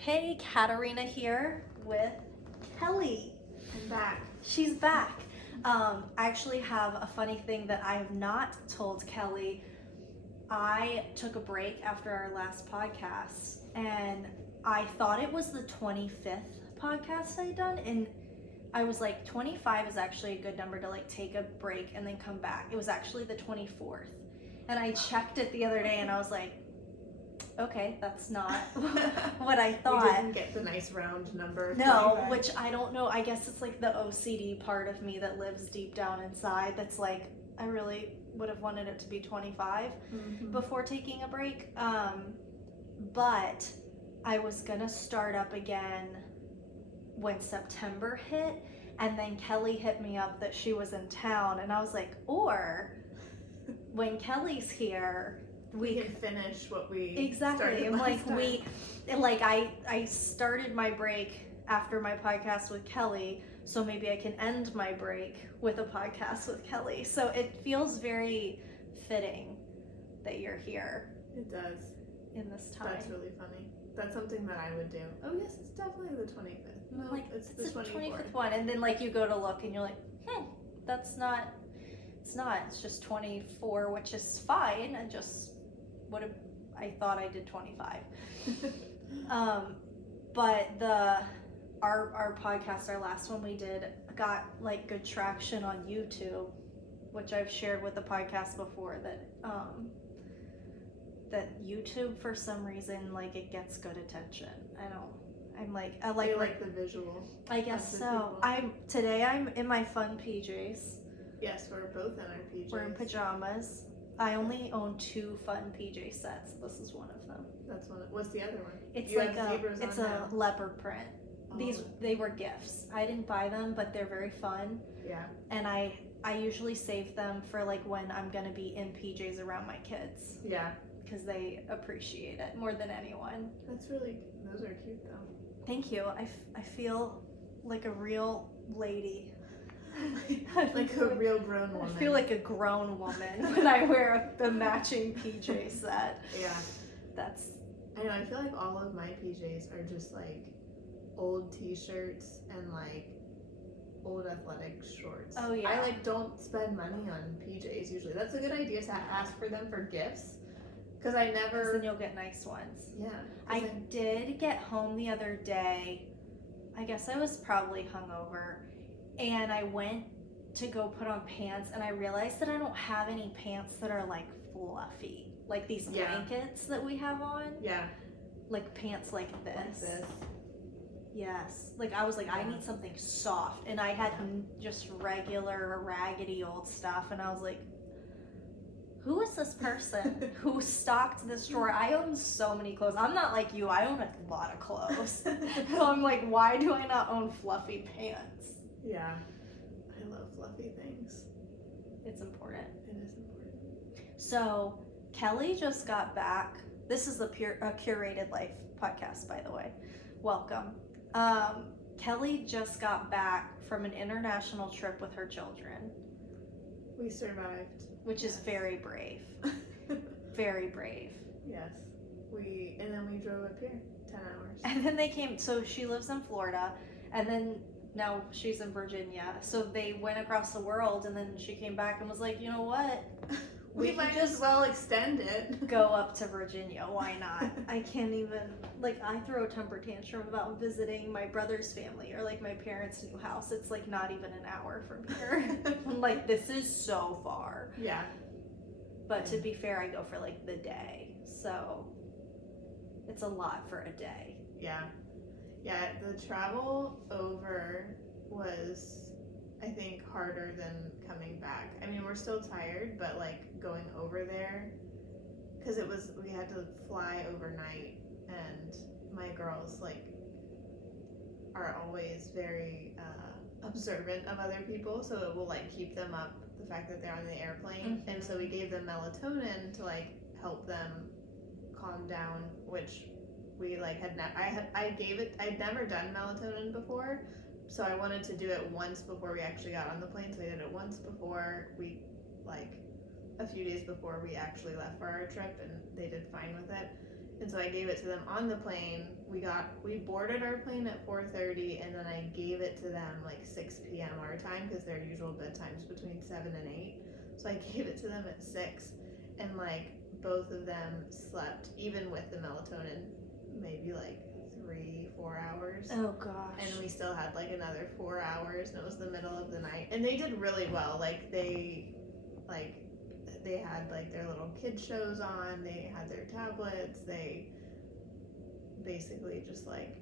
Hey, Katerina here with Kelly. I'm back. She's back. I actually have a funny thing that I have not told Kelly. I took a break after our last podcast, and I thought it was the 25th podcast I'd done, and I was like, 25 is actually a good number to like take a break and then come back. It was actually the 24th. And I checked it the other day and I was like, okay, that's not what I thought. You didn't get the nice round number. No, 25. which I don't know. I guess it's like the OCD part of me that lives deep down inside that's like, I really would have wanted it to be 25 before taking a break. But I was gonna start up again when September hit, and then Kelly hit me up that she was in town, and I was like, or when Kelly's here, we can finish what we exactly. And like I started my break after my podcast with Kelly, so maybe I can end my break with a podcast with Kelly. So it feels very fitting that you're here. It does. In this time. That's really funny. That's something that I would do. Oh yes, it's definitely the 25th. No, like it's the 25th one, and then like you go to look and you're like, that's not. It's not. It's just 24, which is fine. I just I thought I did 25. But our podcast, our last one we did, got like good traction on YouTube, which I've shared with the podcast before, that YouTube for some reason like it gets good attention. I like the visual. I guess so. People. Today I'm in my fun PJs. Yes, we're both in our PJs. We're in pajamas. I only own 2 fun PJ sets. This is one of them. That's one. What's the other one? It's you like a leopard print. Oh. They were gifts. I didn't buy them, but they're very fun. Yeah. And I usually save them for like when I'm gonna be in PJs around my kids. Yeah. Because they appreciate it more than anyone. Those are cute though. Thank you. I feel like a real lady. Like a real grown woman. I feel like a grown woman when I wear the matching PJ set. Yeah. I know, I feel like all of my PJs are just like old t-shirts and like old athletic shorts. Oh yeah. I like don't spend money on PJs usually. That's a good idea to ask for them for gifts. Because I never... Because then you'll get nice ones. Yeah. I did get home the other day. I guess I was probably hungover. And I went to go put on pants. And I realized that I don't have any pants that are like fluffy. Like these blankets that we have on. Yeah. Like pants like this. Like this. Yes. Like I was like, I need something soft. And I had just regular raggedy old stuff. And I was like, who is this person who stocked this drawer? I own so many clothes. I'm not like you. I own a lot of clothes. So I'm like, why do I not own fluffy pants? Yeah. I love fluffy things. It's important. It is important. So Kelly just got back. This is the Curated Life podcast, by the way. Welcome. Kelly just got back from an international trip with her children. We survived. Which is very brave. Very brave. Yes. And then we drove up here 10 hours. And then they came, so she lives in Florida, and then now she's in Virginia. So they went across the world, and then she came back and was like, you know what? We might as well extend it. Go up to Virginia. Why not? I can't even, like, I throw a temper tantrum about visiting my brother's family or like my parents' new house. It's like not even an hour from here. I'm like, this is so far. Yeah. But to be fair, I go for like the day. So it's a lot for a day. Yeah. Yeah, the travel over was, I think, harder than coming back. I mean, we're still tired, but like going over there, because we had to fly overnight, and my girls like are always very observant of other people, so it will like keep them up, the fact that they're on the airplane. And so we gave them melatonin to like help them calm down, which we like I'd never done melatonin before, so I wanted to do it once before we actually got on the plane. So I did it once before we, like a few days before we actually left for our trip, and they did fine with it. And so I gave it to them on the plane. We boarded our plane at 4:30, and then I gave it to them like 6 p.m. our time, because their usual bedtime's between 7 and 8. So I gave it to them at 6, and like both of them slept, even with the melatonin, maybe like 3-4 hours. Oh gosh. And we still had like another 4 hours, and it was the middle of the night. And they did really well. Like they had like their little kid shows on, they had their tablets, they basically just like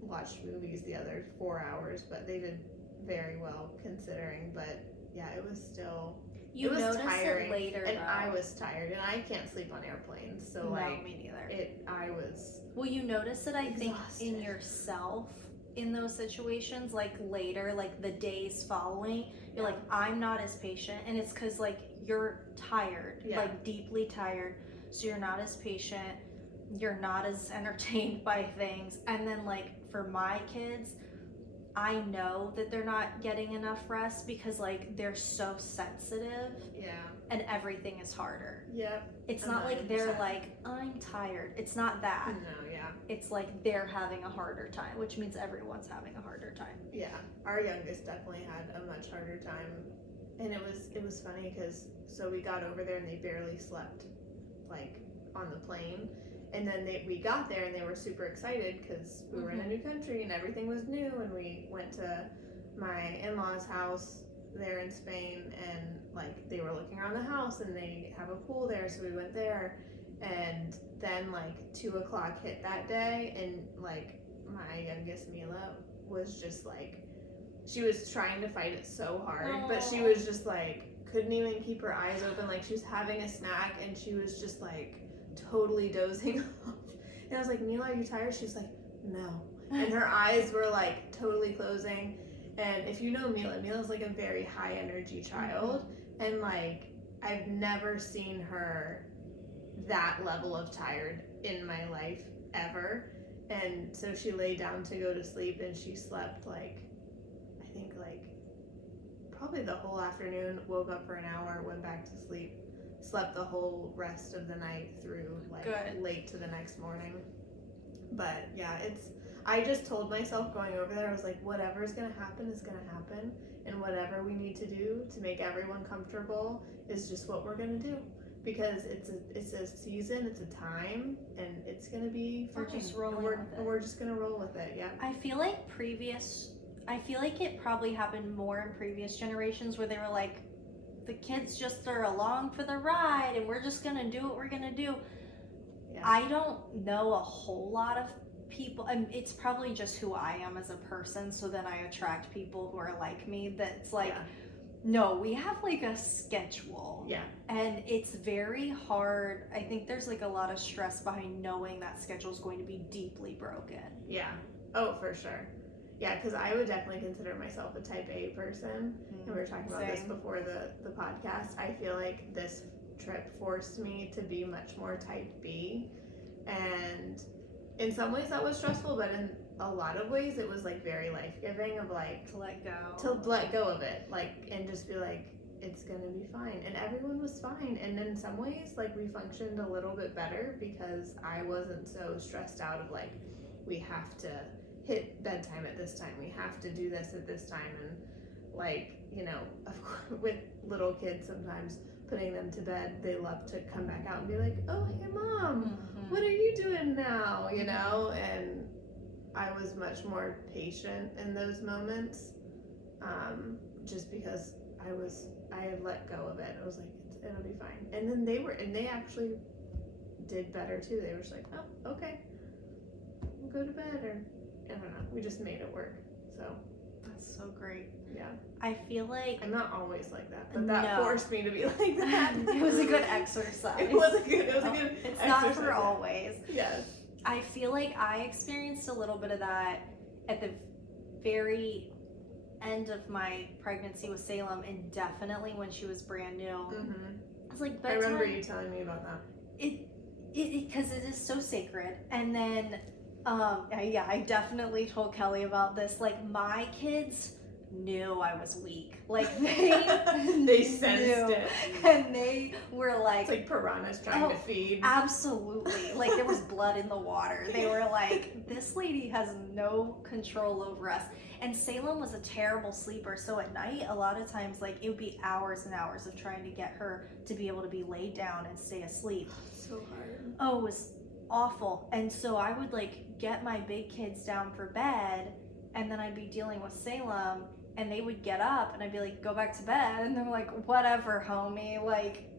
watched movies the other 4 hours, but they did very well considering. But yeah, it was still, You it was notice tiring, it later, and though. I was tired, and I can't sleep on airplanes, so No, like me neither. I was Well, you notice it, I think, exhausted. in yourself in those situations, like later, like the days following, you're like, I'm not as patient, and it's because like you're tired, like deeply tired, so you're not as patient, you're not as entertained by things. And then like for my kids, I know that they're not getting enough rest because like they're so sensitive, and everything is harder. It's not like they're 100%. like, I'm tired. It's not that. No, It's like they're having a harder time, which means everyone's having a harder time. our youngest definitely had a much harder time. And it was funny because so we got over there and they barely slept like on the plane, and then we got there and they were super excited because we were in a new country and everything was new, and we went to my in-laws' house there in Spain, and like they were looking around the house and they have a pool there, so we went there. And then like 2 o'clock hit that day, and like my youngest Mila was just like, she was trying to fight it so hard, but she was just like couldn't even keep her eyes open. Like she was having a snack and she was just like totally dozing off. And I was like, Mila, are you tired? She's like, no. And her eyes were like totally closing. And if you know Mila's like a very high energy child, and like I've never seen her that level of tired in my life ever. And so she lay down to go to sleep, and she slept like, I think like probably the whole afternoon, woke up for an hour, went back to sleep, slept the whole rest of the night through like late to the next morning. But yeah, I just told myself going over there, I was like, whatever's gonna happen is gonna happen, and whatever we need to do to make everyone comfortable is just what we're gonna do. Because it's a season, it's a time, and it's gonna be fine. We're just rolling with it. We're just gonna roll with it. I feel like it probably happened more in previous generations where they were like, the kids just are along for the ride and we're just gonna do what we're gonna do. I don't know a whole lot of people, and it's probably just who I am as a person, so then I attract people who are like me, that's like, no, we have like a schedule. And it's very hard. I think there's like a lot of stress behind knowing that schedule is going to be deeply broken. Oh, for sure. Because I would definitely consider myself a type A person. And we were talking about this before the podcast. I feel like this trip forced me to be much more type B. And in some ways that was stressful, but in a lot of ways it was like very life-giving, of like to let go of it, like, and just be like, it's gonna be fine. And everyone was fine, and in some ways like we functioned a little bit better because I wasn't so stressed out of like, we have to hit bedtime at this time, we have to do this at this time. And like, you know, of course with little kids, sometimes putting them to bed, they love to come back out and be like, oh hey mom, what are you doing now, you know? And I was much more patient in those moments, just because I had let go of it. I was like, it'll be fine. And then they actually did better too. They were just like, oh, okay, we'll go to bed, or I don't know. We just made it work. So that's so great. Yeah. I feel like I'm not always like that, but that forced me to be like that. It was a good exercise. It was a good It's exercise. not for always. Yes. I feel like I experienced a little bit of that at the very end of my pregnancy with Salem, and definitely when she was brand new. I was like, I remember you telling me about that. Because it is so sacred. And then I definitely told Kelly about this. Like, my kids knew I was weak. Like they They sensed knew. it. And they were like, It's like piranhas trying to feed. absolutely. Like there was blood in the water. They were like, this lady has no control over us. And Salem was a terrible sleeper, so at night a lot of times like it would be hours and hours of trying to get her to be able to be laid down and stay asleep. So hard. Oh, it was awful. And so I would like get my big kids down for bed, and then I'd be dealing with Salem, and they would get up and I'd be like, go back to bed, and they're like, whatever, homie, like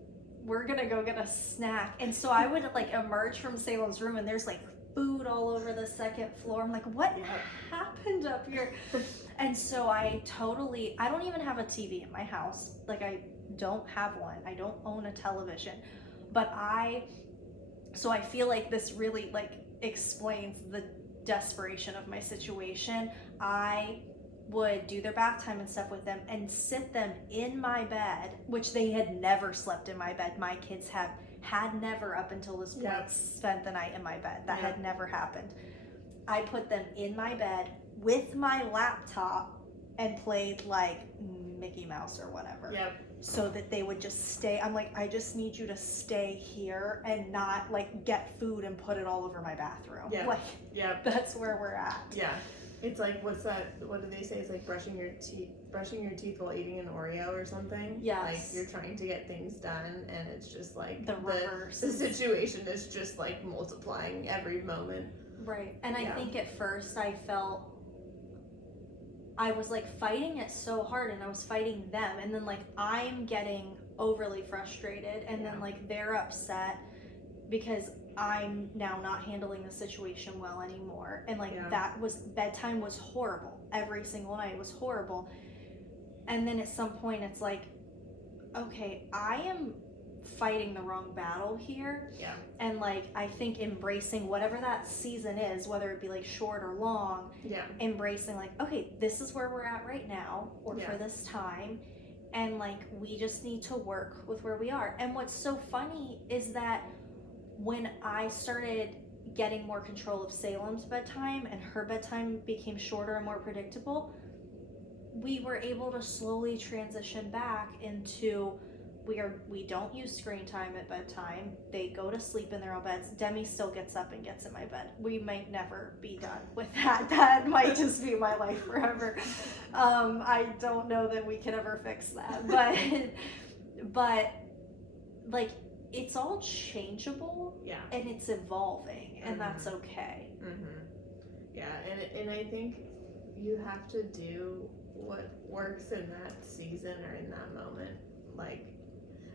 we're gonna go get a snack. And so I would like emerge from Salem's room and there's like food all over the second floor. I'm like, what happened up here? And so I don't even have a TV in my house. Like I don't have one. I don't own a television. But I feel like this really like explains the desperation of my situation. I would do their bath time and stuff with them and sit them in my bed, which they had never slept in my bed. My kids had never up until this point spent the night in my bed. That had never happened. I put them in my bed with my laptop and played like Mickey Mouse or whatever. Yep. So that they would just stay. I'm like, I just need you to stay here and not like get food and put it all over my bathroom. Yeah. Like, that's where we're at. Yeah. It's like, what's that? What do they say? It's like brushing your teeth while eating an Oreo or something. Yes. Like you're trying to get things done, and it's just like the reverse. The situation is just like multiplying every moment. Right. And I think at first I felt I was like fighting it so hard, and I was fighting them, and then like I'm getting overly frustrated, and then like they're upset because I'm now not handling the situation well anymore. And like bedtime was horrible. Every single night was horrible. And then at some point it's like, okay, I am fighting the wrong battle here. Yeah. And like I think embracing whatever that season is, whether it be like short or long, embracing like, okay, this is where we're at right now, or for this time, and like we just need to work with where we are. And what's so funny is that when I started getting more control of Salem's bedtime and her bedtime became shorter and more predictable, we were able to slowly transition back into we don't use screen time at bedtime. They go to sleep in their own beds. Demi still gets up and gets in my bed. We might never be done with that. That might just be my life forever. I don't know that we can ever fix that. But like it's all changeable. Yeah. And it's evolving, and that's okay. Mm-hmm. Yeah, and I think you have to do what works in that season or in that moment. Like,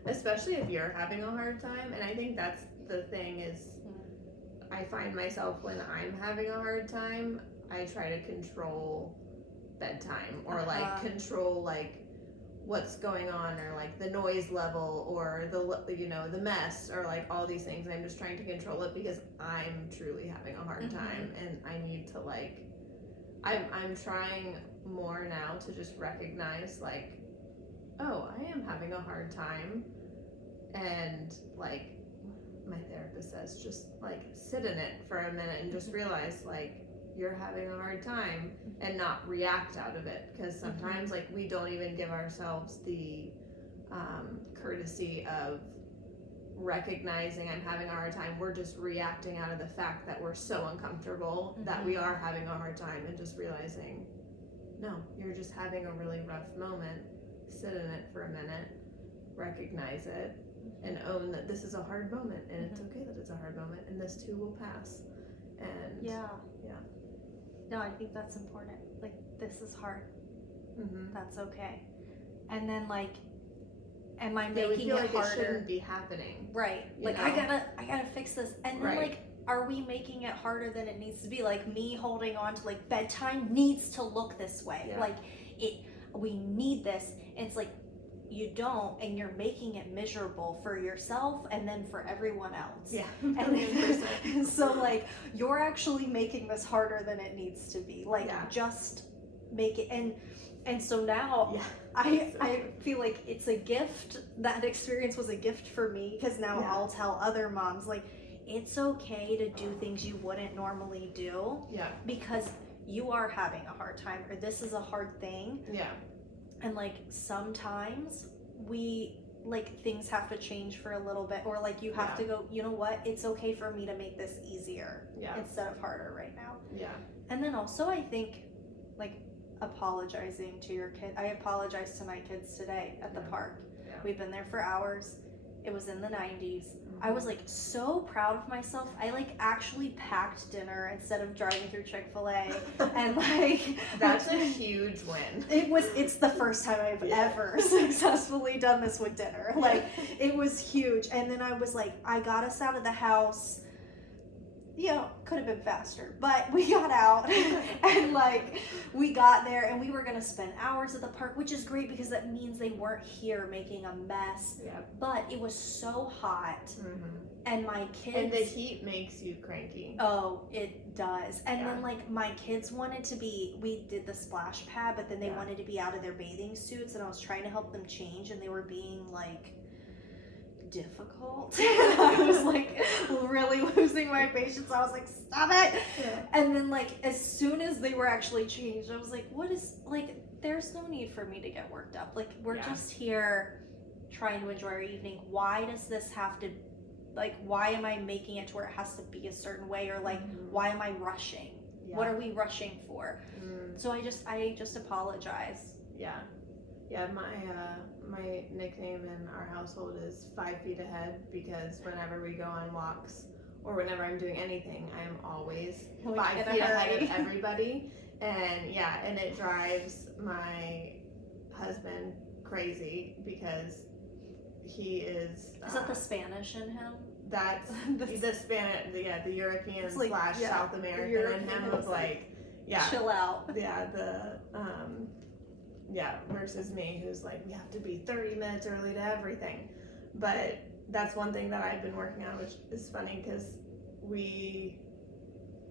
especially if you're having a hard time. And I think that's the thing is I find myself when I'm having a hard time, I try to control bedtime or like control like what's going on, or like the noise level, or the mess, or like all these things. I'm just trying to control it because I'm truly having a hard time, and I need to like I'm trying more now to just recognize like, oh, I am having a hard time, and like my therapist says, just like sit in it for a minute and just realize like you're having a hard time, and not react out of it, because sometimes like we don't even give ourselves the courtesy of recognizing I'm having a hard time. We're just reacting out of the fact that we're so uncomfortable that we are having a hard time, and just realizing, no, you're just having a really rough moment. Sit in it for a minute, recognize it, and own that this is a hard moment, and it's okay that it's a hard moment, and this too will pass. And no, I think that's important. Like, this is hard. That's okay. And then like, am I making it like harder? It shouldn't be happening, right? Like, I gotta fix this. And then like, are we making it harder than it needs to be? Like me holding on to like bedtime needs to look this way. Like we need this. And it's like, you don't, and you're making it miserable for yourself and then for everyone else. Yeah. And so like, you're actually making this harder than it needs to be. Like, just make it. And so now I feel like it's a gift. That experience was a gift for me, because now I'll tell other moms like, it's okay to do things you wouldn't normally do. Yeah. Because you are having a hard time, or this is a hard thing. Yeah. And like sometimes we like things have to change for a little bit, or like you have to go, you know what, it's okay for me to make this easier instead of harder right now. Yeah. And then also I think like apologizing to your kid. I apologized to my kids today at the park. Yeah. We've been there for hours. It was in the 90s. I was like so proud of myself. I like actually packed dinner instead of driving through Chick-fil-A, and like that's a huge win. It's the first time I've ever successfully done this with dinner. Like it was huge. And then I was like, I got us out of the house. You know, could have been faster, but we got out and like we got there and we were gonna spend hours at the park, which is great because that means they weren't here making a mess. But it was so hot, and my kids, and the heat makes you cranky. Oh, it does. And then like my kids wanted to be, we did the splash pad, but then they wanted to be out of their bathing suits, and I was trying to help them change, and they were being like difficult. I was like really losing my patience. I was like, stop it. And then like as soon as they were actually changed, I was like, what is, like, there's no need for me to get worked up. Like we're just here trying to enjoy our evening. Why does this have to, like, why am I making it to where it has to be a certain way, or like why am I rushing? What are we rushing for? So I just apologize. Yeah, my nickname in our household is 5 feet ahead, because whenever we go on walks or whenever I'm doing anything, I'm always 5 feet ahead of everybody. And and it drives my husband crazy because he is. Is that the Spanish in him? That's the Spanish, the European / South American in him of like, chill out. Versus me, who's like, we have to be 30 minutes early to everything. But that's one thing that I've been working on, which is funny because we,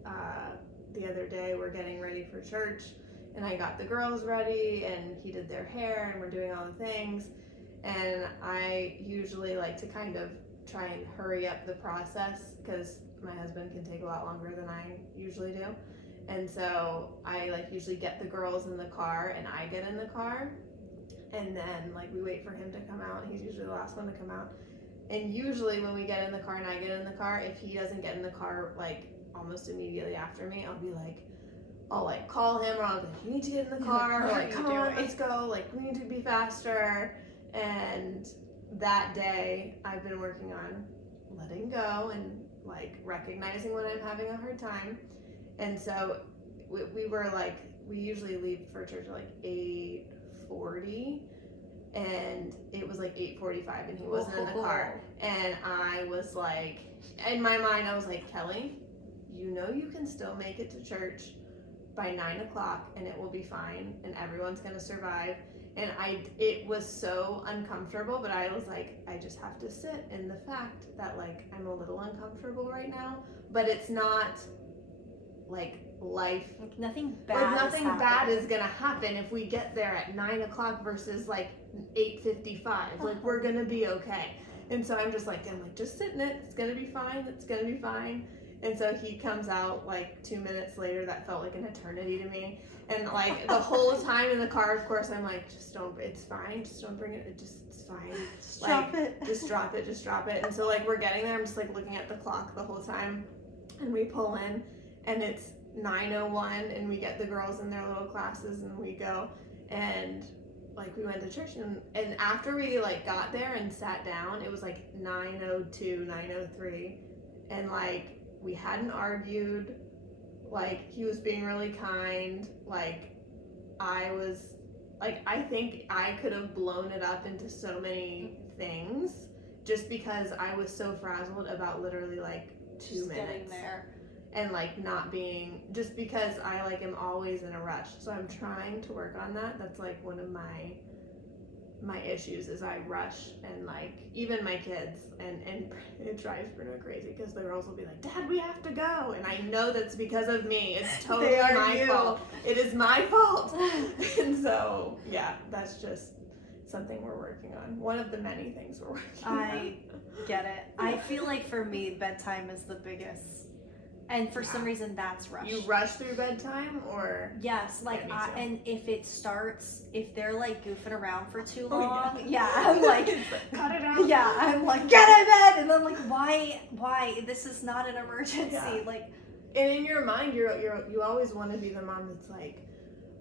the other day, we're getting ready for church, and I got the girls ready, and he did their hair, and we're doing all the things. And I usually like to kind of try and hurry up the process because my husband can take a lot longer than I usually do. And so I like usually get the girls in the car and I get in the car, and then like we wait for him to come out. He's usually the last one to come out. And usually when we get in the car and I get in the car, if he doesn't get in the car like almost immediately after me, I'll like call him, or I'll be like, you need to get in the car, or like, come on, let's go, like we need to be faster. And that day I've been working on letting go and like recognizing when I'm having a hard time. And so we were like, we usually leave for church at like 8:40, and it was like 8:45 and he wasn't in the car. And I was like, in my mind I was like, Kelly, you know you can still make it to church by 9 o'clock and it will be fine and everyone's gonna survive. And it was so uncomfortable, but I was like, I just have to sit in the fact that like I'm a little uncomfortable right now, but it's not like life, like nothing bad is gonna happen if we get there at 9 o'clock versus like 8:55. Like we're gonna be okay. And so I'm like just sit in it, it's gonna be fine. And so he comes out like 2 minutes later. That felt like an eternity to me. And like the whole time in the car, of course, I'm like, it's fine, just don't bring it, it's fine. Just drop it. Just drop it. And so like we're getting there, I'm just like looking at the clock the whole time, and we pull in and it's 9:01 and we get the girls in their little classes and we go, and like we went to church, and after we like got there and sat down, it was like 9:02, 9:03, and like we hadn't argued, like he was being really kind, like I was like, I think I could have blown it up into so many things just because I was so frazzled about literally like 2 minutes getting there. And like not being, just because I like am always in a rush. So I'm trying to work on that. That's like one of my issues is I rush, and like even my kids, and it drives Bruno crazy because the girls will be like, Dad, we have to go, and I know that's because of me. It's totally my fault. It is my fault. And so that's just something we're working on. One of the many things we're working on. I get it. I feel like for me, bedtime is the biggest. And for some reason that's rushed. You rush through bedtime, or? Yes, like Yeah, me too. and if they're like goofing around for too Oh, long, yeah. I'm like, cut it out. yeah, I'm like, get in bed, and then like, why? This is not an emergency, Yeah. like. And in your mind, you always want to be the mom that's like,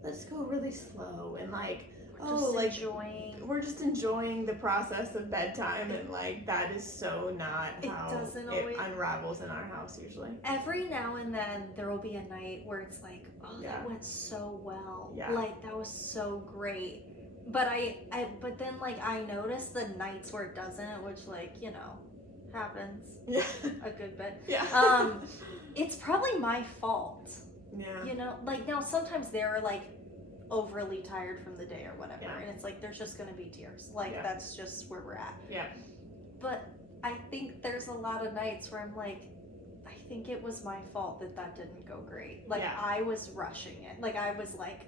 let's go really slow, and like, we're just enjoying the process of bedtime, and like that is so not how it unravels in our house usually. Every now and then there will be a night where it's like, oh, that went so well. Yeah. Like that was so great. But but then like I notice the nights where it doesn't, which like, you know, happens a good bit. Yeah. It's probably my fault. Yeah. You know, like now sometimes they're like overly tired from the day or whatever, and it's like there's just gonna be tears. Like that's just where we're at. Yeah. But I think there's a lot of nights where I'm like, I think it was my fault that didn't go great. Like I was rushing it. Like I was like,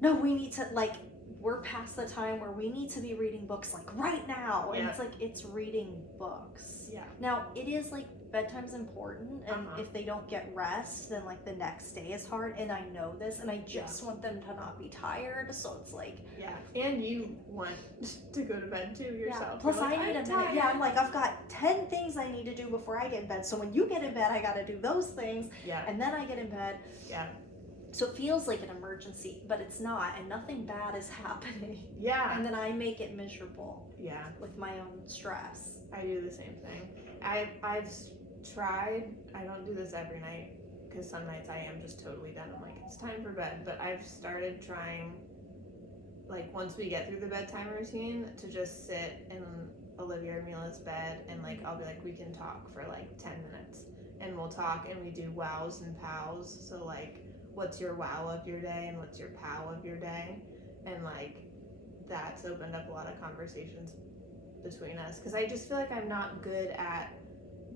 no, we need to, like, we're past the time where we need to be reading books like right now. And it's like, it's reading books. Yeah. Now it is like bedtime's important, and if they don't get rest, then like the next day is hard, and I know this, and I just want them to not be tired, so it's like and you want to go to bed too yourself. Plus I need a minute. I'm like, I've got 10 things I need to do before I get in bed, so when you get in bed I gotta do those things, and then I get in bed. So it feels like an emergency, but it's not, and nothing bad is happening. And then I make it miserable. With my own stress. I do the same thing. I've tried, I don't do this every night, because some nights I am just totally done. I'm like, it's time for bed. But I've started trying, like, once we get through the bedtime routine, to just sit in Olivia or Mila's bed, and like I'll be like, we can talk for like 10 minutes, and we'll talk, and we do wows and pows. So like, what's your wow of your day and what's your pow of your day, and like that's opened up a lot of conversations between us, because I just feel like I'm not good at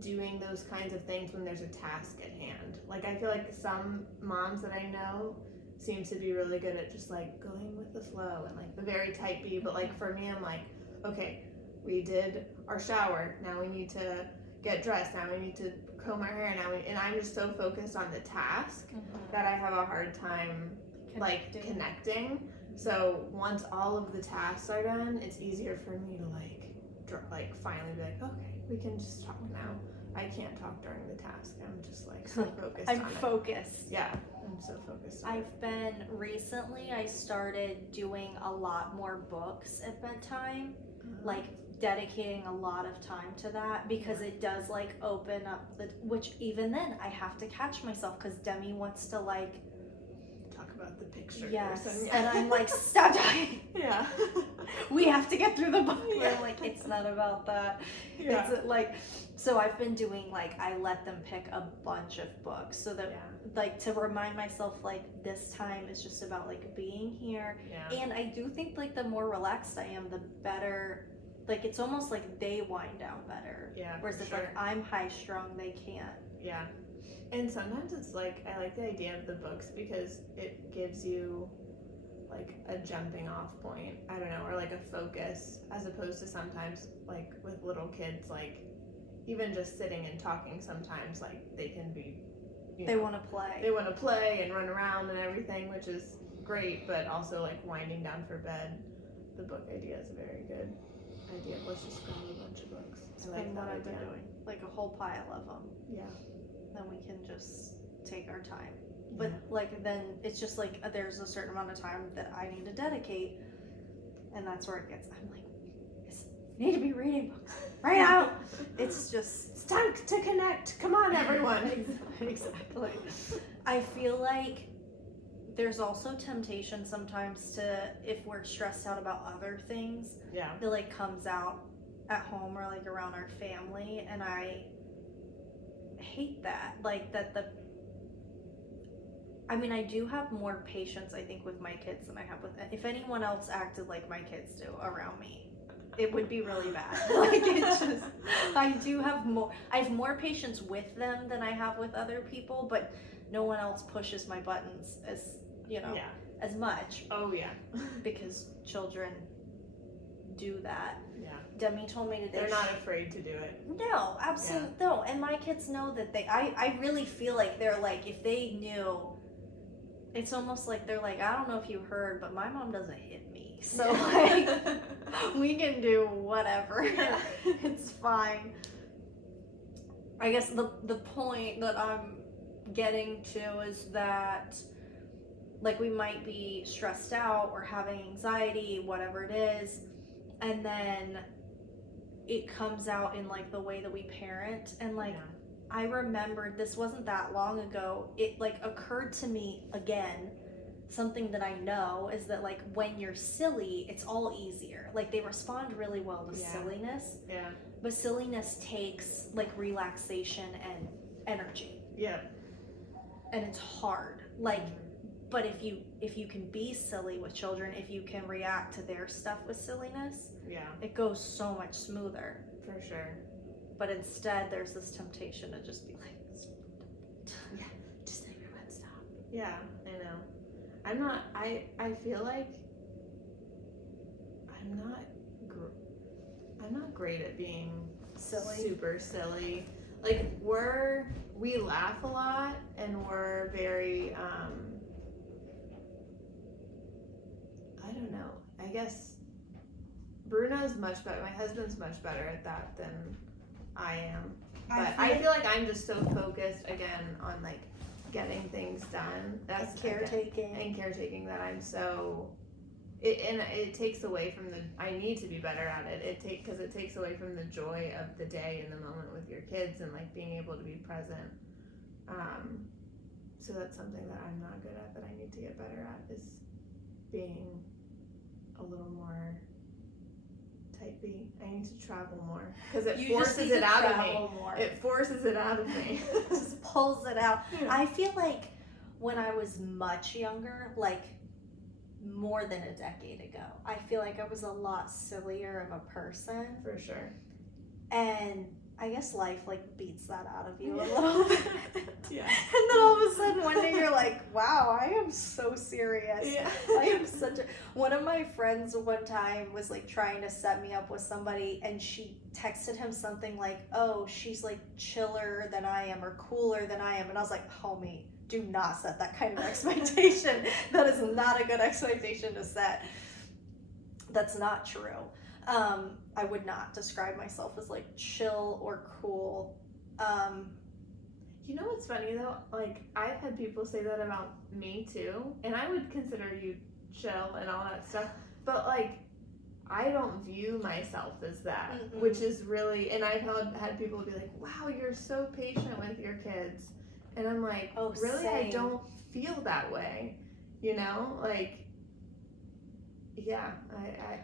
doing those kinds of things when there's a task at hand. Like I feel like some moms that I know seem to be really good at just like going with the flow and like the very type B, but like for me, I'm like, okay, we did our shower, now we need to get dressed, now we need to comb our hair, and I'm just so focused on the task that I have a hard time connecting. So once all of the tasks are done, it's easier for me to like finally be like, okay, we can just talk now. I can't talk during the task. I'm just like so focused on it. I'm focused. Yeah, I'm so focused on Recently I started doing a lot more books at bedtime, like dedicating a lot of time to that, because it does like open up which even then I have to catch myself, because Demi wants to like talk about the picture. And I'm like, stop talking. We have to get through the book. I'm like, it's not about that. It's like, so I've been doing like, I let them pick a bunch of books, so that like to remind myself like this time is just about like being here. And I do think like the more relaxed I am, the better. Like it's almost like they wind down better. Whereas if like I'm high strung, they can't. And sometimes it's like, I like the idea of the books because it gives you like a jumping off point, I don't know, or like a focus, as opposed to sometimes like with little kids, like even just sitting and talking, sometimes like they can be, they want to play. They want to play and run around and everything, which is great, but also like winding down for bed, the book idea is a very good idea. Let's just grab a bunch of books. I like what I've been doing, like a whole pile of them. Then we can just take our time. But like then it's just like there's a certain amount of time that I need to dedicate, and that's where it gets. I'm like, I need to be reading books right now. It's time to connect. Come on, everyone. Exactly. I feel like there's also temptation sometimes to, if we're stressed out about other things, that like comes out at home or like around our family, and I hate that. Like I mean, I do have more patience, I think, with my kids than I have with, if anyone else acted like my kids do around me, it would be really bad. Like it's just, I have more patience with them than I have with other people, but no one else pushes my buttons as, you know, as much. Oh yeah. Because children do that. Yeah. Demi told me today. They're not afraid to do it. No, absolutely no. And my kids know that I really feel like they're like, if they knew, it's almost like they're like, I don't know if you heard, but my mom doesn't hit me. So like, we can do whatever. Yeah. It's fine. I guess the point that I'm getting to is that, like, we might be stressed out or having anxiety, whatever it is, and then it comes out in like the way that we parent. And like, I remembered, this wasn't that long ago, it like occurred to me again, something that I know is that like when you're silly, it's all easier. Like they respond really well to silliness. Yeah. But silliness takes like relaxation and energy. Yeah. And it's hard. Like, but if you can be silly with children, if you can react to their stuff with silliness, it goes so much smoother. For sure. But instead, there's this temptation to just be like, just everyone stop. Yeah, I know. I feel like I'm not great at being Silly. super silly. Like we laugh a lot and we're very I don't know. I guess Bruno's much better. My husband's much better at that than I am. But I feel like I'm just so focused again on like getting things done. That's caretaking that I'm so. It takes away from I need to be better at it. Because it takes away from the joy of the day and the moment with your kids and like being able to be present. So that's something that I'm not good at that I need to get better at, is being a little more type B. I need to travel more because it forces it out of me. It forces it out of me. It just pulls it out. Yeah. I feel like when I was much younger, like more than a decade ago, I feel like I was a lot sillier of a person. For sure. And I guess life like beats that out of you a little bit. Yeah. And then all of a sudden one day you're like, wow, I am so serious. Yeah. I am such a... One of my friends one time was like trying to set me up with somebody, and she texted him something like, oh, she's like chiller than I am or cooler than I am. And I was like, homie, do not set that kind of expectation. That is not a good expectation to set. That's not true. I would not describe myself as like chill or cool. You know what's funny though? Like, I've had people say that about me too, and I would consider you chill and all that stuff, but like, I don't view myself as that, which is really, and I've had people be like, wow, you're so patient with your kids. And I'm like, oh, really? Same. I don't feel that way, you know? Like, yeah,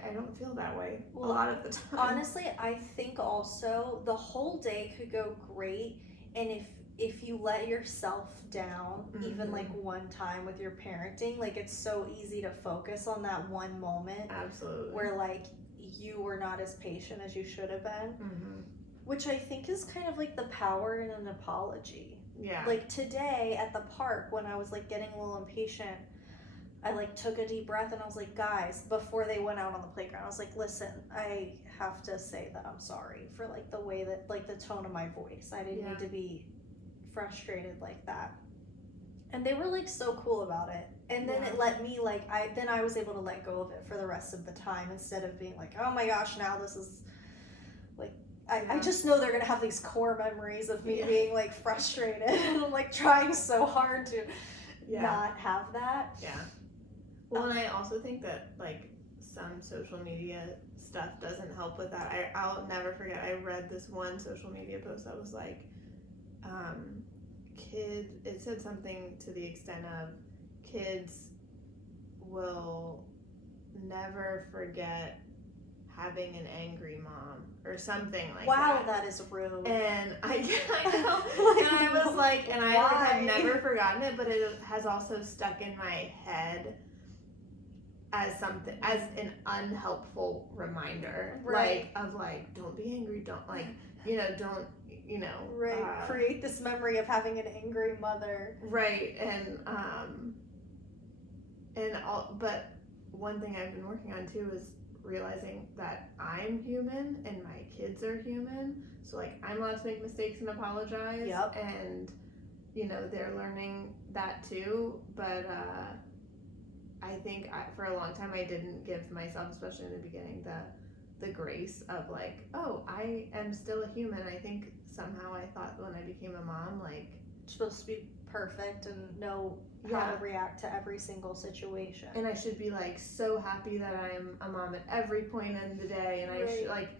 I don't feel that way a lot of the time. Honestly, I think also the whole day could go great, and if you let yourself down, even like one time with your parenting, like it's so easy to focus on that one moment. Absolutely. Where like you were not as patient as you should have been, which I think is kind of like the power in an apology. Yeah. Like today at the park when I was like getting a little impatient, I like took a deep breath and I was like, guys, before they went out on the playground, I was like, listen, I have to say that I'm sorry for like the way that, like the tone of my voice. I didn't need to be frustrated like that. And they were like so cool about it. And then it let me like, I was able to let go of it for the rest of the time instead of being like, oh my gosh, now this is like, I just know they're gonna have these core memories of me being like frustrated and like trying so hard to not have that. Yeah. Well, and I also think that like some social media stuff doesn't help with that. I'll never forget, I read this one social media post that was like, it said something to the extent of kids will nenever forget having an angry mom or something like that. Wow, that is rude. And I know. And I was like, and I have never forgotten it, but it has also stuck in my head as something, as an unhelpful reminder, like of like, don't be angry, don't like, don't, create this memory of having an angry mother, but one thing I've been working on too is realizing that I'm human and my kids are human. So like I'm allowed to make mistakes and apologize. Yep. And you know, they're learning that too. But I think for a long time I didn't give myself, especially in the beginning, the grace of like, oh, I am still a human. I think somehow I thought when I became a mom, like, Supposed to be perfect and know how to react to every single situation. And I should be like so happy that I'm a mom at every point in the day, and I should like,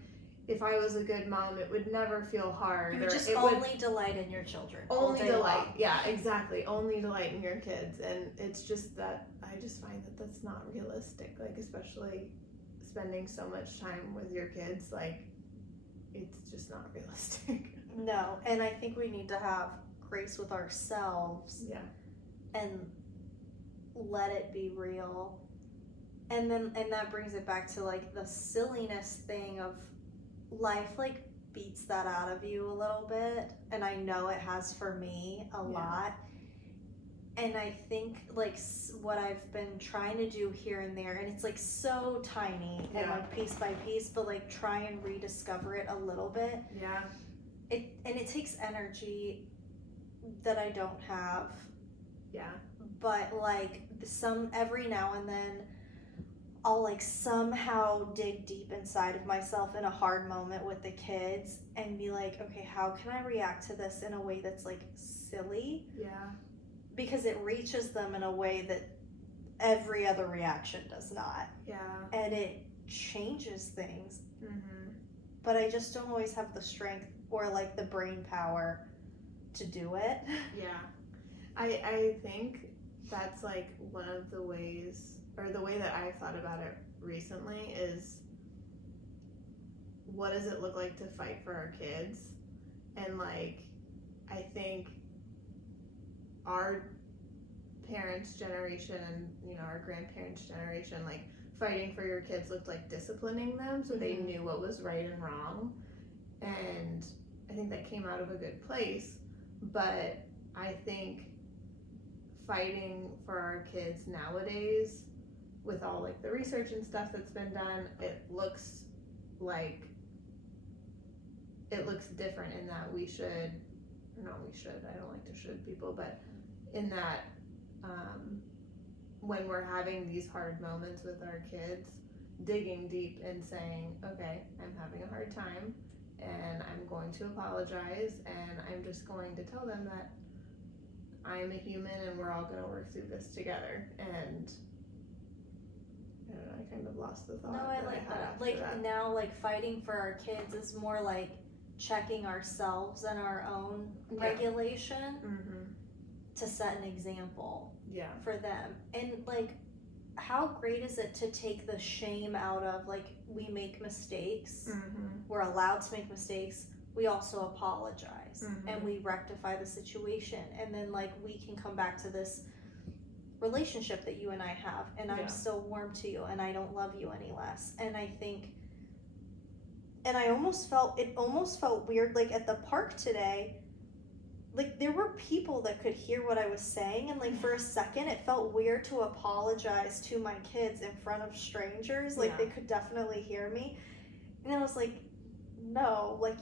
if I was a good mom, it would never feel hard. You would just only delight in your children. Only delight. Yeah, exactly. Only delight in your kids. And it's just that I just find that that's not realistic. Like, especially spending so much time with your kids, like, it's just not realistic. No, and I think we need to have grace with ourselves. Yeah. And let it be real. And that brings it back to like the silliness thing of life, like beats that out of you a little bit, and I know it has for me a lot. And I think like what I've been trying to do here and there, and it's like so tiny and like piece by piece, but like try and rediscover it a little bit. Yeah. It takes energy that I don't have. Yeah. But like every now and then I'll like somehow dig deep inside of myself in a hard moment with the kids and be like, okay, how can I react to this in a way that's like silly? Yeah. Because it reaches them in a way that every other reaction does not. Yeah. And it changes things. Mm-hmm. But I just don't always have the strength or like the brain power to do it. Yeah. I think that's like one of the ways, or the way that I've thought about it recently is, what does it look like to fight for our kids? And like, I think our parents' generation and, you know, our grandparents' generation, like fighting for your kids looked like disciplining them so they knew what was right and wrong. And I think that came out of a good place. But I think fighting for our kids nowadays, with all like the research and stuff that's been done, it looks different in that we should, I don't like to should people, but in that when we're having these hard moments with our kids, digging deep and saying, okay, I'm having a hard time and I'm going to apologize, and I'm just going to tell them that I'm a human and we're all going to work through this together. And I don't know, I kind of lost the thought. No, I like that. Like that. Now, like fighting for our kids is more like checking ourselves and our own regulation to set an example for them. And like, how great is it to take the shame out of, like, we make mistakes, we're allowed to make mistakes, we also apologize and we rectify the situation, and then like we can come back to this relationship that you and I have, and I'm still warm to you and I don't love you any less. And I think, and it almost felt weird, like at the park today, like there were people that could hear what I was saying, and like for a second it felt weird to apologize to my kids in front of strangers. Like they could definitely hear me, and I was like, no, like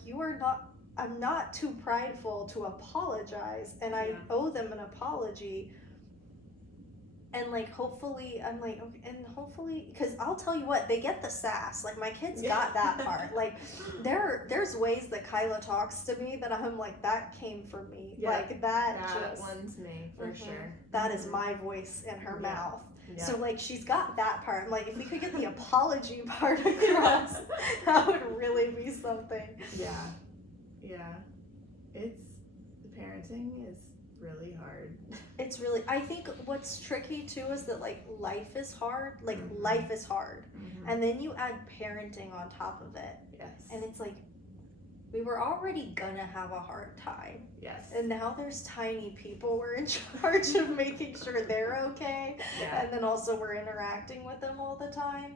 I'm not too prideful to apologize, and I owe them an apology. And like hopefully I'm like, okay, and hopefully, because I'll tell you what, they get the sass. Like my kids got that part. Like there's ways that Kyla talks to me that I'm like, that came from me. Like that just one's me for sure. That is my voice in her mouth. So like she's got that part. I'm like, if we could get the apology part across, that would really be something. It's parenting is really hard. It's really, I think what's tricky too is that like life is hard. Like life is hard, and then you add parenting on top of it. And it's like, we were already gonna have a hard time. And now there's tiny people we're in charge of making sure they're okay. And then also we're interacting with them all the time.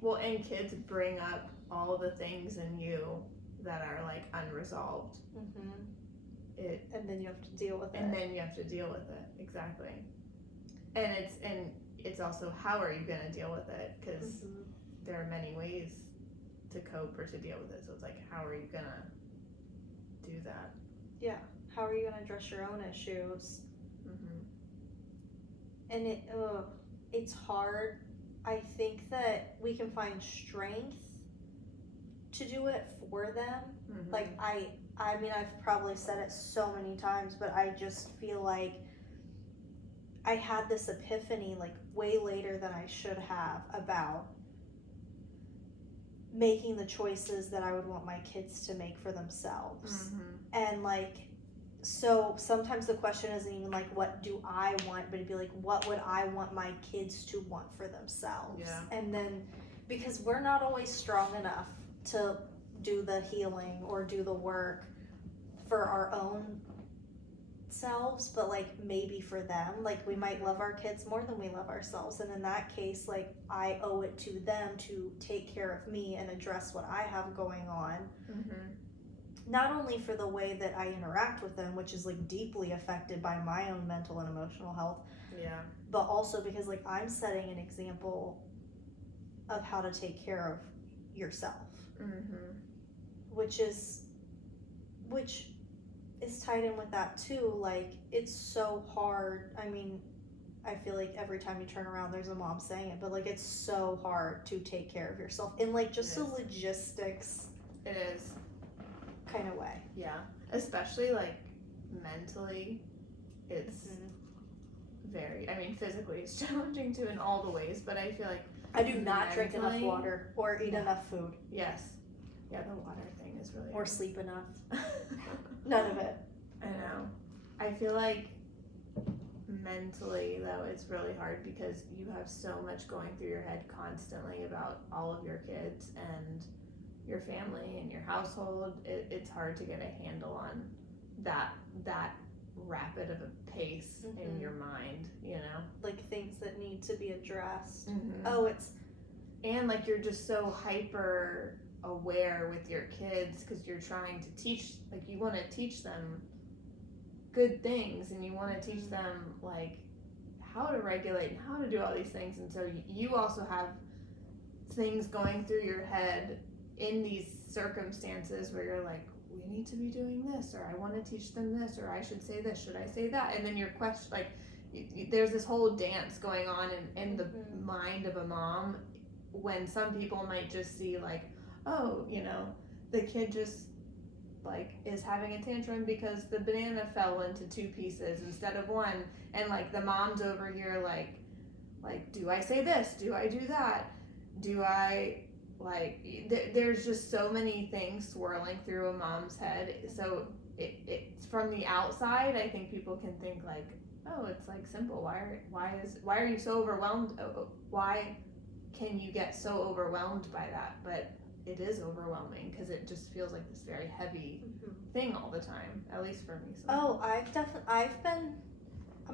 Well, and kids bring up all the things in you that are like unresolved. And then you have to deal with it. Exactly. And it's also, how are you gonna deal with it? Because there are many ways to cope or to deal with it. So it's like, how are you gonna do that? Yeah. How are you gonna address your own issues? And it's hard. I think that we can find strength to do it for them. Like I mean, I've probably said it so many times, but I just feel like I had this epiphany like way later than I should have about making the choices that I would want my kids to make for themselves. And like, so sometimes the question isn't even like, what do I want, but it'd be like, what would I want my kids to want for themselves? Yeah. And then, because we're not always strong enough to do the healing or do the work for our own selves, but like maybe for them, like we might love our kids more than we love ourselves, and in that case, like I owe it to them to take care of me and address what I have going on. Not only for the way that I interact with them, which is like deeply affected by my own mental and emotional health, but also because like I'm setting an example of how to take care of yourself, which is tied in with that too. Like, it's so hard. I mean, I feel like every time you turn around there's a mom saying it, but like it's so hard to take care of yourself in like just a logistics It is. kind of way. Yeah, especially like mentally, it's very, I mean, physically it's challenging too in all the ways, but I feel like I do not drink enough water or eat enough food. Yes. Yeah, the water thing is really or sleep enough. None of it. I know. I feel like mentally though it's really hard because you have so much going through your head constantly about all of your kids and your family and your household. It's hard to get a handle on that rapid of a pace in your mind, you know, like things that need to be addressed. And like you're just so hyper aware with your kids because you're trying to teach, like you want to teach them good things and you want to teach them like how to regulate and how to do all these things, and so you also have things going through your head in these circumstances where you're like, we need to be doing this, or I want to teach them this, or I should say this, should I say that, and then your question, like there's this whole dance going on in the mind of a mom, when some people might just see like, oh, you know, the kid just like is having a tantrum because the banana fell into 2 pieces instead of 1, and like the mom's over here like do I say this, do I do that, do I like there's just so many things swirling through a mom's head. So it's from the outside, I think people can think like, oh, it's like simple, why are you so overwhelmed, why can you get so overwhelmed by that? But it is overwhelming because it just feels like this very heavy thing all the time, at least for me. I'm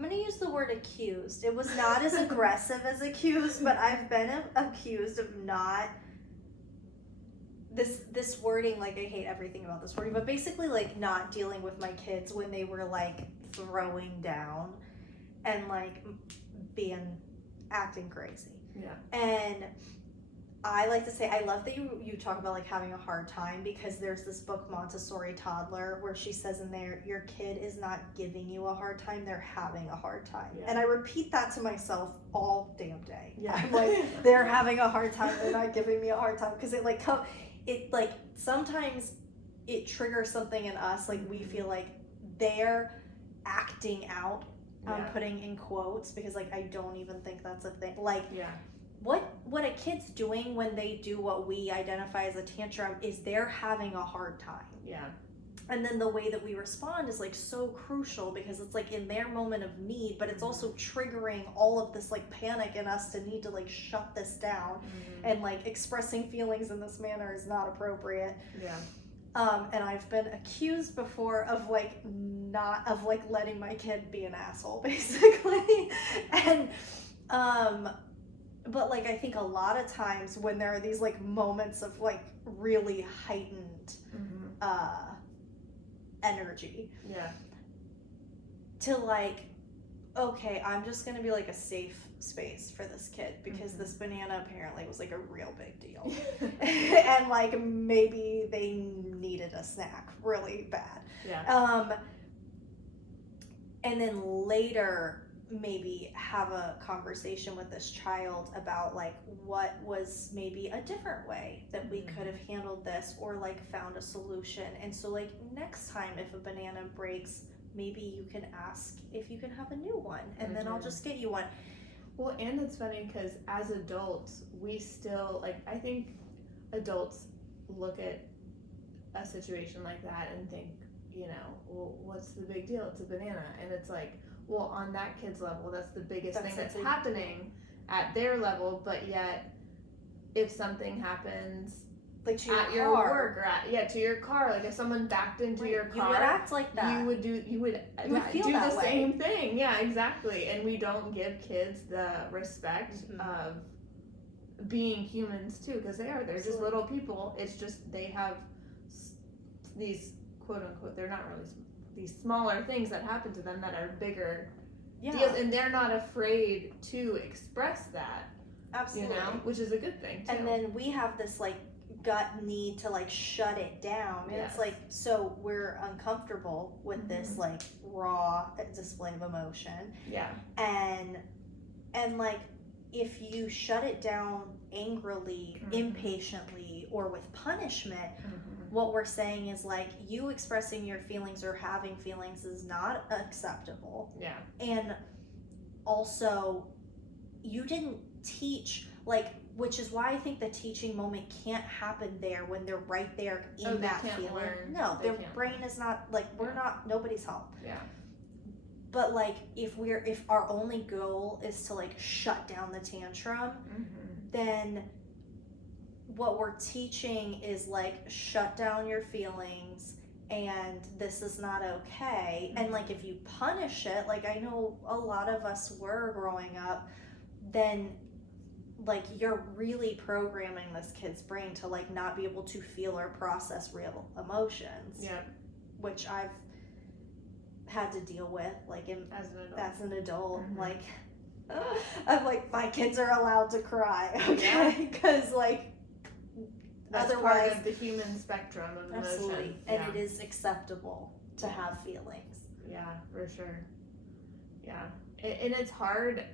going to use the word accused. It was not as aggressive as accused, but I've been accused of not, this wording, like I hate everything about this wording, but basically like not dealing with my kids when they were like throwing down and like acting crazy. Yeah. And I like to say, I love that you talk about like having a hard time, because there's this book, Montessori Toddler, where she says in there, your kid is not giving you a hard time, they're having a hard time. Yeah. And I repeat that to myself all damn day. Yeah. I'm like, they're having a hard time, they're not giving me a hard time, because it like sometimes it triggers something in us, like we feel like they're acting out. I'm putting in quotes because like I don't even think that's a thing. Like, what a kid's doing when they do what we identify as a tantrum is they're having a hard time. Yeah. And then the way that we respond is like so crucial, because it's like in their moment of need, but it's also triggering all of this like panic in us to need to like shut this down, and like expressing feelings in this manner is not appropriate. Yeah. And I've been accused before of like letting my kid be an asshole, basically. And but like I think a lot of times when there are these like moments of like really heightened energy, to like okay, I'm just gonna be like a safe space for this kid because this banana apparently was like a real big deal. And like maybe they needed a snack really bad. Yeah. And then later maybe have a conversation with this child about like what was maybe a different way that we could have handled this or like found a solution. And so like next time if a banana breaks, maybe you can ask if you can have a new one and then I'll just get you one. Well, and it's funny because as adults, we still, like, I think adults look at a situation like that and think, you know, well, what's the big deal? It's a banana. And it's like, well, on that kid's level, that's the biggest thing that's happening at their level. But yet, if something happens like to at your work or to your car, like if someone backed into your car, you would act like that. You would do feel that the way. same thing. Yeah, exactly. And we don't give kids the respect of being humans too, because they're just little people. It's just they have these quote unquote, they're not really these smaller things that happen to them that are bigger deals, and they're not afraid to express that. Absolutely. You know, which is a good thing too. And then we have this like gut need to like shut it down, and it's like, so we're uncomfortable with this like raw display of emotion, and like if you shut it down angrily, impatiently, or with punishment, what we're saying is like you expressing your feelings or having feelings is not acceptable. And also you didn't teach, like, which is why I think the teaching moment can't happen there when they're right there in that feeling. No, their brain is not like, we're not nobody's help. But like if our only goal is to like shut down the tantrum, then what we're teaching is like shut down your feelings and this is not okay. And like if you punish it, like I know a lot of us were growing up, then like you're really programming this kid's brain to like not be able to feel or process real emotions. Which I've had to deal with like as an adult. Like I'm like, my kids are allowed to cry, okay? Because like that's otherwise, part of the human spectrum of emotion. Absolutely. And it is acceptable to have feelings. Yeah, for sure. Yeah. And it's hard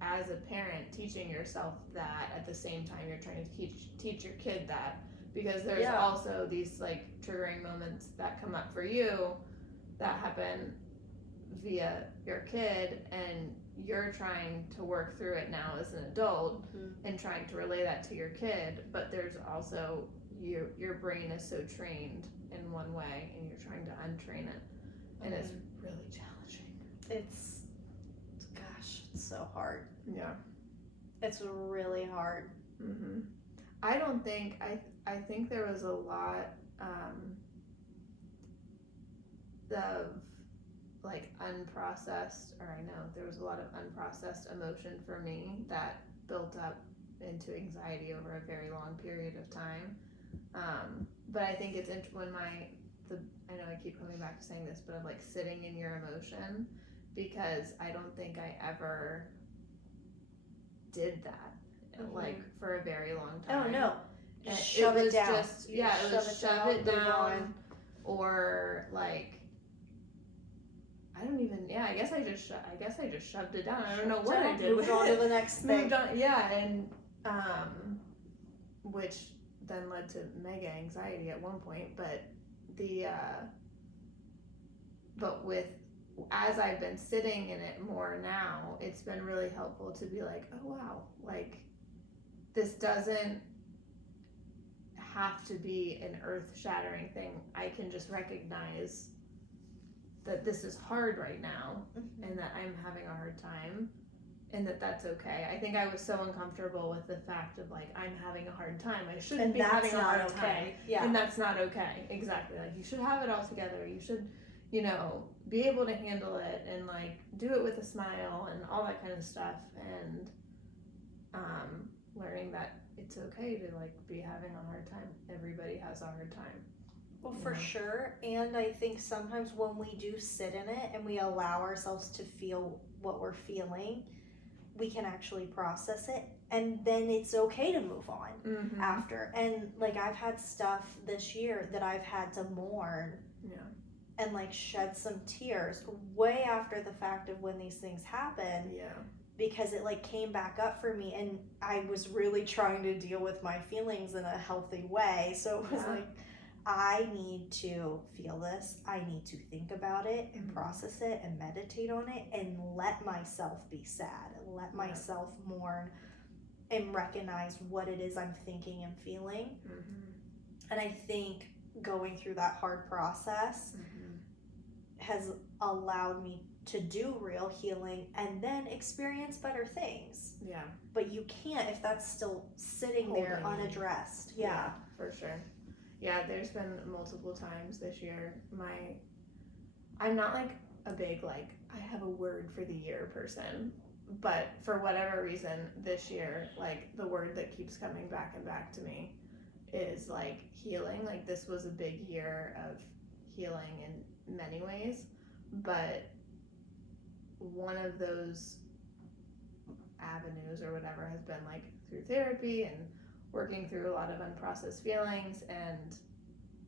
as a parent teaching yourself that at the same time you're trying to teach your kid that, because there's also these like triggering moments that come up for you that happen via your kid, and you're trying to work through it now as an adult and trying to relay that to your kid, but there's also your brain is so trained in one way and you're trying to untrain it, and it's really challenging. It's so hard. It's really hard. I don't think I think there was a lot of like unprocessed, or I know there was a lot of unprocessed emotion for me that built up into anxiety over a very long period of time. But I think it's when I know I keep coming back to saying this, but of like sitting in your emotion, because I don't think I ever did that like for a very long time. Oh no. Just shove it down. It was shove it down, or like I don't even. I guess I just shoved it down. I don't know what I did. Moved on to the next thing. Moved on, and which then led to mega anxiety at one point. But as I've been sitting in it more now, it's been really helpful to be like, oh wow, like this doesn't have to be an earth-shattering thing. I can just recognize that this is hard right now, and that I'm having a hard time, and that's okay. I think I was so uncomfortable with the fact of like, I'm having a hard time, I shouldn't be having a hard time, and that's not okay. Exactly. Like you should have it all together, you should, be able to handle it and like do it with a smile and all that kind of stuff, and learning that it's okay to like be having a hard time. Everybody has a hard time. Well, for sure. And I think sometimes when we do sit in it and we allow ourselves to feel what we're feeling, we can actually process it. And then it's okay to move on after. And like, I've had stuff this year that I've had to mourn and like shed some tears way after the fact of when these things happen. Because it like came back up for me, and I was really trying to deal with my feelings in a healthy way. So it was like, I need to feel this. I need to think about it and process it and meditate on it and let myself be sad and let myself mourn and recognize what it is I'm thinking and feeling. And I think going through that hard process has allowed me to do real healing and then experience better things. But you can't if that's still sitting there unaddressed. For sure. There's been multiple times this year. I'm not like a big like I have a word for the year person, but for whatever reason this year, like the word that keeps coming back and back to me is like healing. Like this was a big year of healing in many ways, but one of those avenues or whatever has been like through therapy and working through a lot of unprocessed feelings. And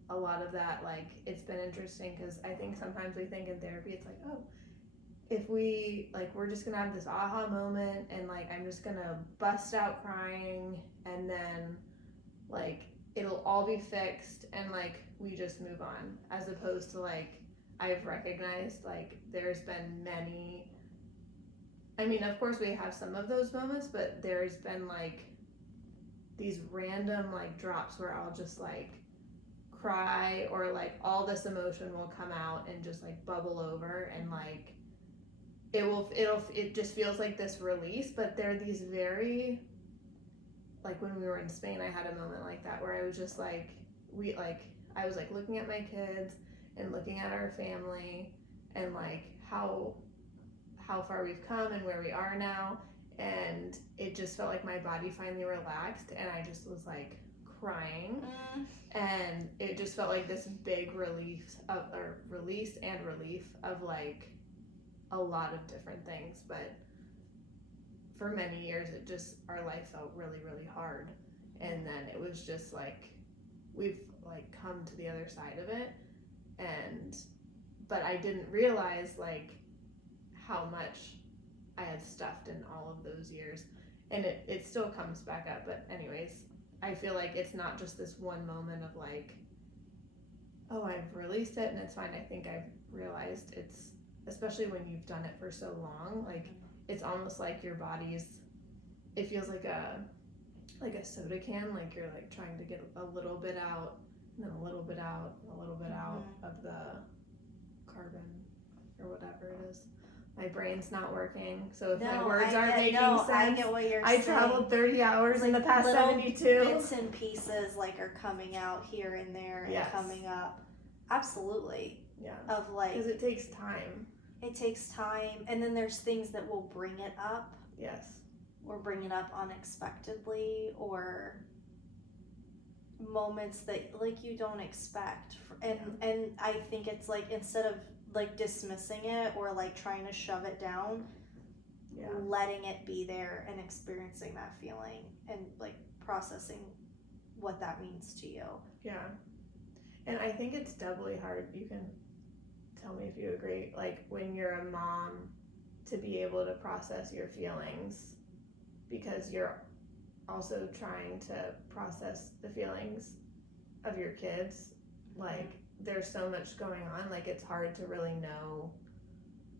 a lot of that, like, it's been interesting because I think sometimes we think in therapy it's like, oh, if we like we're just gonna have this aha moment and like I'm just gonna bust out crying and then like it'll all be fixed and like we just move on, as opposed to like I've recognized like there's been many, I mean, of course we have some of those moments, but there's been like these random like drops where I'll just like cry or like all this emotion will come out and just like bubble over and like it just feels like this release. But there are these very, like when we were in Spain I had a moment like that where I was just like I was like looking at my kids and looking at our family and like how far we've come and where we are now, and it just felt like my body finally relaxed and I just was like crying and it just felt like this big release and relief of like a lot of different things. But for many years it just, our life felt really, really hard, and then it was just like we've like come to the other side of it. And but I didn't realize like how much I had stuffed in all of those years, and it still comes back up. But anyways, I feel like it's not just this one moment of like, oh, I've released it and it's fine. I think I've realized it's, especially when you've done it for so long, like it's almost like your body's, it feels like a soda can, like you're like trying to get a little bit out and then a little bit out, a little bit out of the carbon or whatever it is. My brain's not working, so if my words aren't making sense, I get what you're saying. I traveled 30 hours in the past 72. Bits and pieces like are coming out here and there and coming up. Absolutely. Yeah. Of like, because it takes time. It takes time, and then there's things that will bring it up. Yes. Or bring it up unexpectedly, or moments that like you don't expect. And I think it's like, instead of like dismissing it or like trying to shove it down, letting it be there and experiencing that feeling and like processing what that means to you. Yeah. And I think it's doubly hard, you can tell me if you agree, like when you're a mom, to be able to process your feelings, because you're also trying to process the feelings of your kids. Like there's so much going on, like it's hard to really know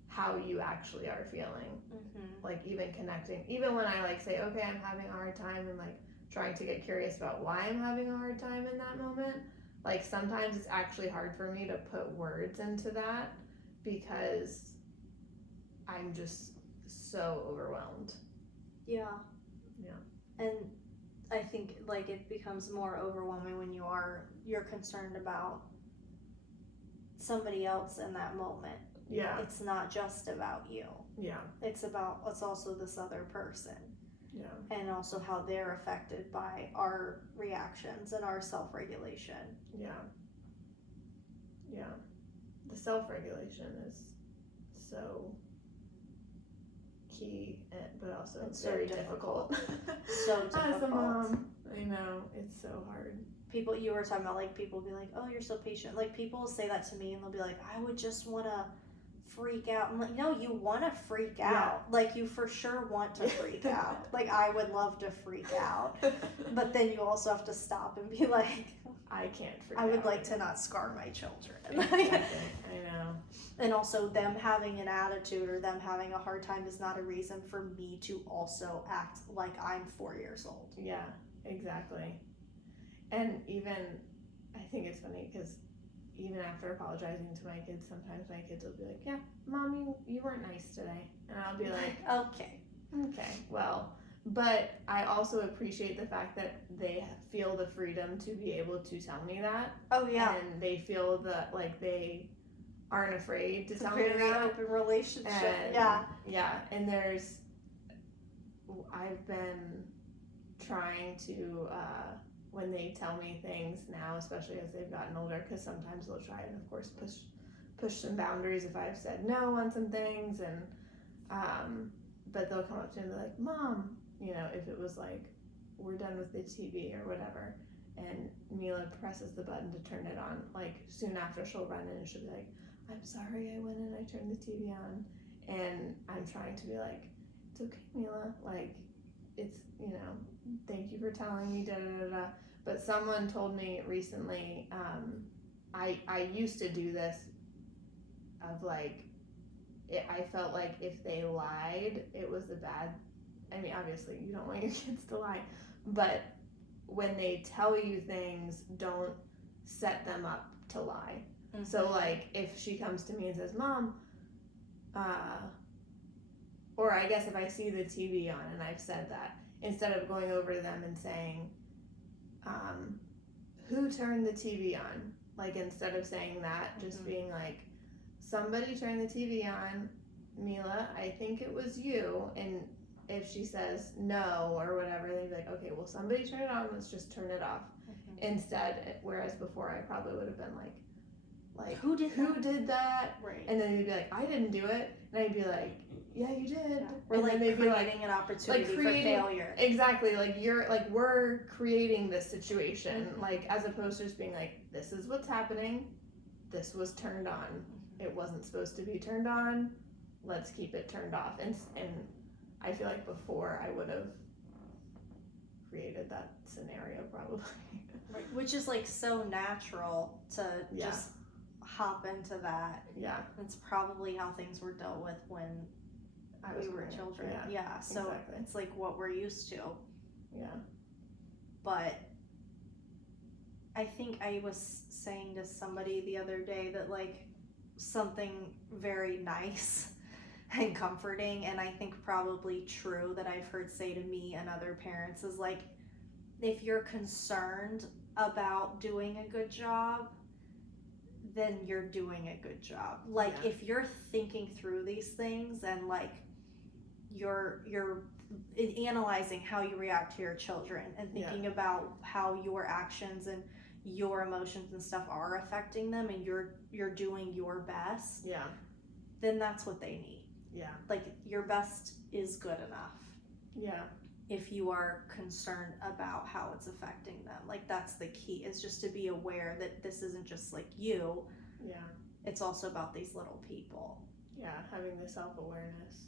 how you actually are feeling. Like even connecting, even when I like say, okay, I'm having a hard time, and like trying to get curious about why I'm having a hard time in that moment, like sometimes it's actually hard for me to put words into that because I'm just so overwhelmed. Yeah. And I think like it becomes more overwhelming when you're concerned about somebody else in that moment. Yeah. It's not just about you. Yeah. It's also this other person. Yeah. And also how they're affected by our reactions and our self-regulation. Yeah. Yeah. The self-regulation is so key, but also It's very so difficult. So difficult. As a mom, I know, it's so hard. People, you were talking about, like, people be like, oh, you're so patient. Like, people say that to me and they'll be like, I would just want to freak out. I'm like, no, you want to freak out. Like, you for sure want to freak out. Like, I would love to freak out. But then you also have to stop and be like, I can't freak out. I would like to not scar my children. Exactly. I know. And also, them having an attitude or them having a hard time is not a reason for me to also act like I'm 4 years old. Yeah, exactly. And even, I think it's funny because even after apologizing to my kids, sometimes my kids will be like, yeah, Mom, you weren't nice today. And I'll be like, okay, well. But I also appreciate the fact that they feel the freedom to be able to tell me that. Oh, yeah. And they feel that, like, they aren't afraid to It's tell a me very that. open relationship. And, yeah. Yeah, and I've been trying to, when they tell me things now, especially as they've gotten older, because sometimes they'll try and, of course, push some boundaries if I've said no on some things, and but they'll come up to me and be like, Mom, you know, if it was like, we're done with the TV or whatever, and Mila presses the button to turn it on, like, soon after she'll run in and she'll be like, I'm sorry, I went in, I turned the TV on, and I'm trying to be like, it's okay, Mila, like, it's, you know, thank you for telling me, da da da da. But someone told me recently, I used to do this of, like, I felt like if they lied, it was a bad, I mean, obviously you don't want your kids to lie, but when they tell you things, don't set them up to lie. Mm-hmm. So, like, if she comes to me and says, Mom, or I guess if I see the TV on and I've said that, instead of going over to them and saying, who turned the TV on? Like, instead of saying that, just being like, somebody turned the TV on, Mila, I think it was you. And if she says no or whatever, they'd be like, okay, well, somebody turned it on, let's just turn it off. Instead, whereas before I probably would have been like who did that? Right. And then they'd be like, I didn't do it. And I'd be like, yeah, you did. Yeah. We're and like then they'd creating be like, an opportunity for failure. Exactly. Like, we're creating this situation. Like, as opposed to just being like, this is what's happening. This was turned on. It wasn't supposed to be turned on. Let's keep it turned off. And I feel like before I would have created that scenario probably. Right. Which is, like, so natural to just hop into that. Yeah. It's probably how things were dealt with when we were children. Yeah. So exactly. It's like what we're used to. Yeah. But I think I was saying to somebody the other day that, like, something very nice and comforting, and I think probably true, that I've heard say to me and other parents is, like, if you're concerned about doing a good job, then you're doing a good job. Like, if you're thinking through these things and, like, you're analyzing how you react to your children and thinking about how your actions and your emotions and stuff are affecting them, and you're doing your best, then that's what they need. Like, your best is good enough. If you are concerned about how it's affecting them, like, that's the key, is just to be aware that this isn't just like you. It's also about these little people. Having the self-awareness.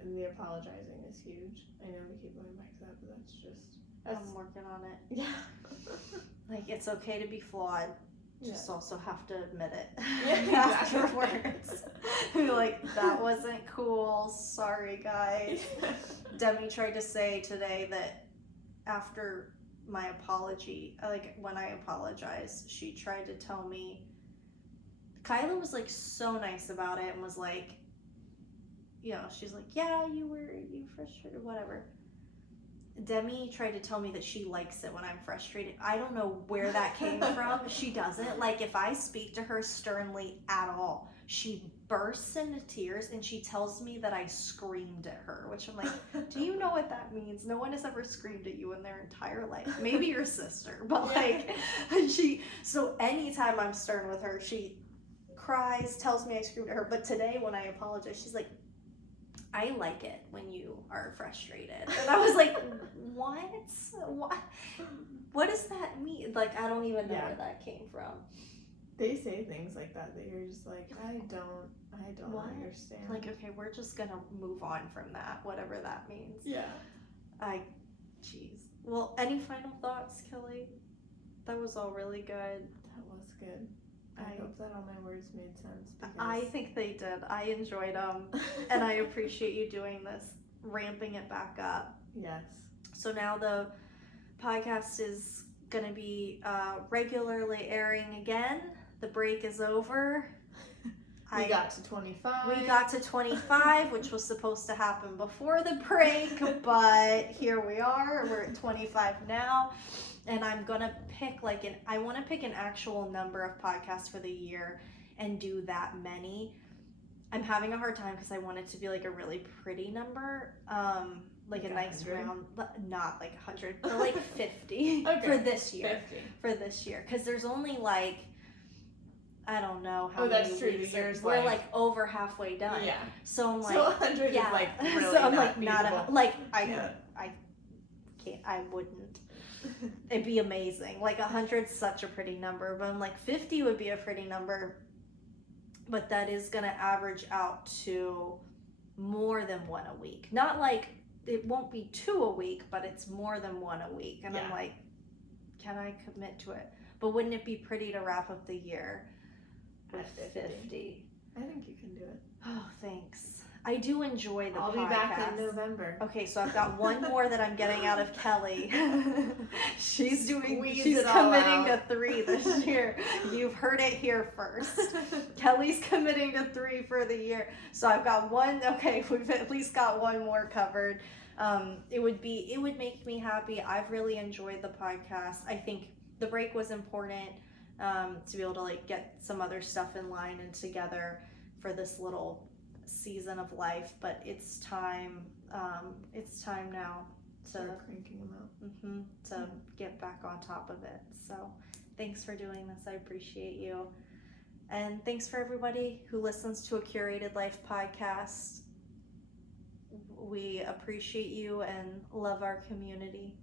And the apologizing is huge. I know we keep going back to that, but that's I'm working on it. Like, it's okay to be flawed. Just also have to admit it afterwards. Be like, that wasn't cool. Sorry, guys. Demi tried to say today that after my apology, like, when I apologized, she tried to tell me, Kyla was, like, so nice about it and was like, you know, she's like, yeah, you frustrated, whatever. Demi tried to tell me that she likes it when I'm frustrated. I don't know where that came from. She doesn't. Like, if I speak to her sternly at all, She bursts into tears and she tells me that I screamed at her, which I'm like, do you know what that means? No one has ever screamed at you in their entire life. Maybe your sister, but like, so anytime I'm stern with her, she cries, tells me I screamed at her. But today when I apologize, she's like, I like it when you are frustrated. And I was like, what? What does that mean? Like, I don't even know where that came from. They say things like that you're just like, I don't understand. Like, okay, we're just gonna move on from that, whatever that means. Yeah. Jeez. Well, any final thoughts, Kelly? That was all really good. That was good. I hope that all my words made sense. Because I think they did. I enjoyed them, and I appreciate you doing this, ramping it back up. Yes. So now the podcast is going to be regularly airing again. The break is over. We got to 25. We got to 25, which was supposed to happen before the break, but here we are. We're at 25 now. And I'm going to pick I want to pick an actual number of podcasts for the year and do that many. I'm having a hard time because I want it to be like a really pretty number. Like a nice 100? round, not like 100, but like 50 Okay. for this year. 50. For this year. Because there's only like, I don't know how Oh, many that's true. weeks. The year's We're like like over halfway done. Yeah. So I'm like, So 100 yeah. is like really so I'm not like feasible. I wouldn't. It'd be amazing. Like 100's such a pretty number, but I'm like 50 would be a pretty number. But that is gonna average out to more than one a week. Not like it won't be 2 a week, but it's more than 1 a week. And I'm like, can I commit to it? But wouldn't it be pretty to wrap up the year with 50? I think you can do it. Oh, thanks. I do enjoy the podcast. I'll be back in November. Okay, so I've got one more that I'm getting out of Kelly. she's committing to 3 this year. You've heard it here first. Kelly's committing to 3 for the year. So I've got one. Okay, we've at least got one more covered. It would make me happy. I've really enjoyed the podcast. I think the break was important to be able to like get some other stuff in line and together for this little season of life, but it's time now to start cranking them out. To get back on top of it. So thanks for doing this. I appreciate you, and thanks for everybody who listens to a Curated Life podcast. We appreciate you and love our community.